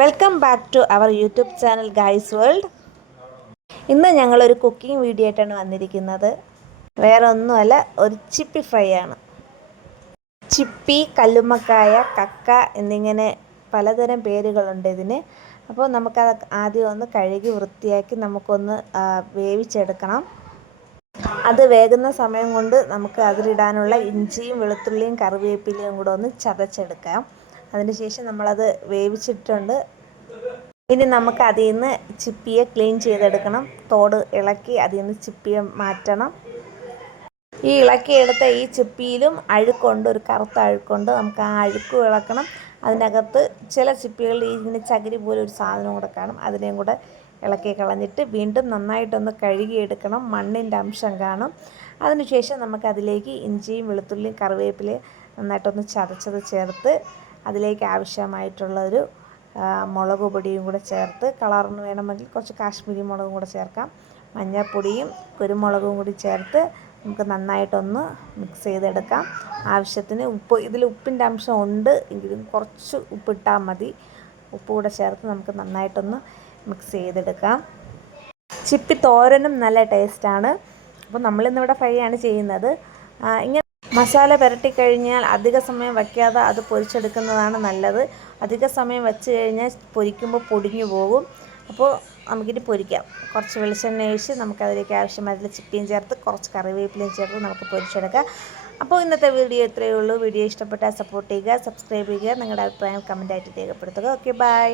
Welcome back to our YouTube channel guys world. ഇന്ന് ഞങ്ങളൊരു cooking video ആയിട്ടാണ് വന്നിരിക്കുന്നത്. വേറെ ഒന്നുമല്ല, ഒരു ചിപ്പി ഫ്രൈ ആണ്. ചിപ്പി, കല്ലുമ്മക്കായ, കക്ക എന്നിങ്ങനെ പലതരം പേരുകളുണ്ട് ഇതിന്. അപ്പോൾ നമുക്കത് ആദ്യം ഒന്ന് കഴുകി വൃത്തിയാക്കി നമുക്കൊന്ന് വേവിച്ചെടുക്കണം. അത് വേകുന്ന സമയം കൊണ്ട് നമുക്ക് അതിലിടാനുള്ള ഇഞ്ചിയും വെളുത്തുള്ളിയും കറിവേപ്പിലയും കൂടെ ഒന്ന് ചതച്ചെടുക്കാം. അതിനുശേഷം നമ്മളത് വേവിച്ചിട്ടുണ്ട്. ഇനി നമുക്ക് അതിൽ നിന്ന് ചിപ്പിയെ ക്ലീൻ ചെയ്തെടുക്കണം. തോട് ഇളക്കി അതിൽ നിന്ന് ചിപ്പിയെ മാറ്റണം. ഈ ഇളക്കിയെടുത്ത ഈ ചിപ്പിയിലും അഴുക്കുണ്ട്, ഒരു കറുത്ത അഴുക്കുണ്ട്. നമുക്ക് ആ അഴുക്ക് ഇളക്കണം. അതിനകത്ത് ചില ചിപ്പികളിൽ ഇങ്ങനെ ചകിരി പോലെ ഒരു സാധനം കൂടെ കാണും. അതിനെയും കൂടെ ഇളക്കി കളഞ്ഞിട്ട് വീണ്ടും നന്നായിട്ടൊന്ന് കഴുകിയെടുക്കണം. മണ്ണിൻ്റെ അംശം കാണും. അതിനുശേഷം നമുക്കതിലേക്ക് ഇഞ്ചിയും വെളുത്തുള്ളിയും കറിവേപ്പിലയും നന്നായിട്ടൊന്ന് ചതച്ചത് ചേർത്ത് അതിലേക്ക് ആവശ്യമായിട്ടുള്ളൊരു മുളക് പൊടിയും കൂടെ ചേർത്ത്, കളറിന് വേണമെങ്കിൽ കുറച്ച് കാശ്മീരി മുളകും കൂടെ ചേർക്കാം. മഞ്ഞൾപ്പൊടിയും കുരുമുളകും കൂടി ചേർത്ത് നമുക്ക് നന്നായിട്ടൊന്ന് മിക്സ് ചെയ്തെടുക്കാം. ആവശ്യത്തിന് ഉപ്പ്, ഇതിൽ ഉപ്പിൻ്റെ അംശം ഉണ്ട് എങ്കിലും കുറച്ച് ഉപ്പിട്ടാൽ മതി. ഉപ്പ് കൂടെ ചേർത്ത് നമുക്ക് നന്നായിട്ടൊന്ന് മിക്സ് ചെയ്തെടുക്കാം. ചിപ്പി തോരനും നല്ല ടേസ്റ്റാണ്. അപ്പോൾ നമ്മളിന്നിവിടെ ഫ്രൈ ആണ് ചെയ്യുന്നത്. ഇങ്ങനെ മസാല പുരട്ടിക്കഴിഞ്ഞാൽ അധിക സമയം വയ്ക്കാതെ അത് പൊരിച്ചെടുക്കുന്നതാണ് നല്ലത്. അധിക സമയം വെച്ച് കഴിഞ്ഞാൽ പൊരിക്കുമ്പോൾ പൊടിഞ്ഞു പോകും. അപ്പോൾ നമുക്കിനി പൊരിക്കാം. കുറച്ച് വെളിച്ചെണ്ണ ഒഴിച്ച് നമുക്കതിലേക്ക് ആവശ്യമായിട്ടുള്ള ചിപ്പിയും ചേർത്ത് കുറച്ച് കറിവേപ്പിലയും ചേർത്ത് നമുക്ക് പൊരിച്ചെടുക്കാം. അപ്പോൾ ഇന്നത്തെ വീഡിയോ ഇത്രയേ ഉള്ളൂ. വീഡിയോ ഇഷ്ടപ്പെട്ടാൽ സപ്പോർട്ട് ചെയ്യുക, സബ്സ്ക്രൈബ് ചെയ്യുക, നിങ്ങളുടെ അഭിപ്രായം കമൻറ്റായിട്ട് രേഖപ്പെടുത്തുക. Okay, by.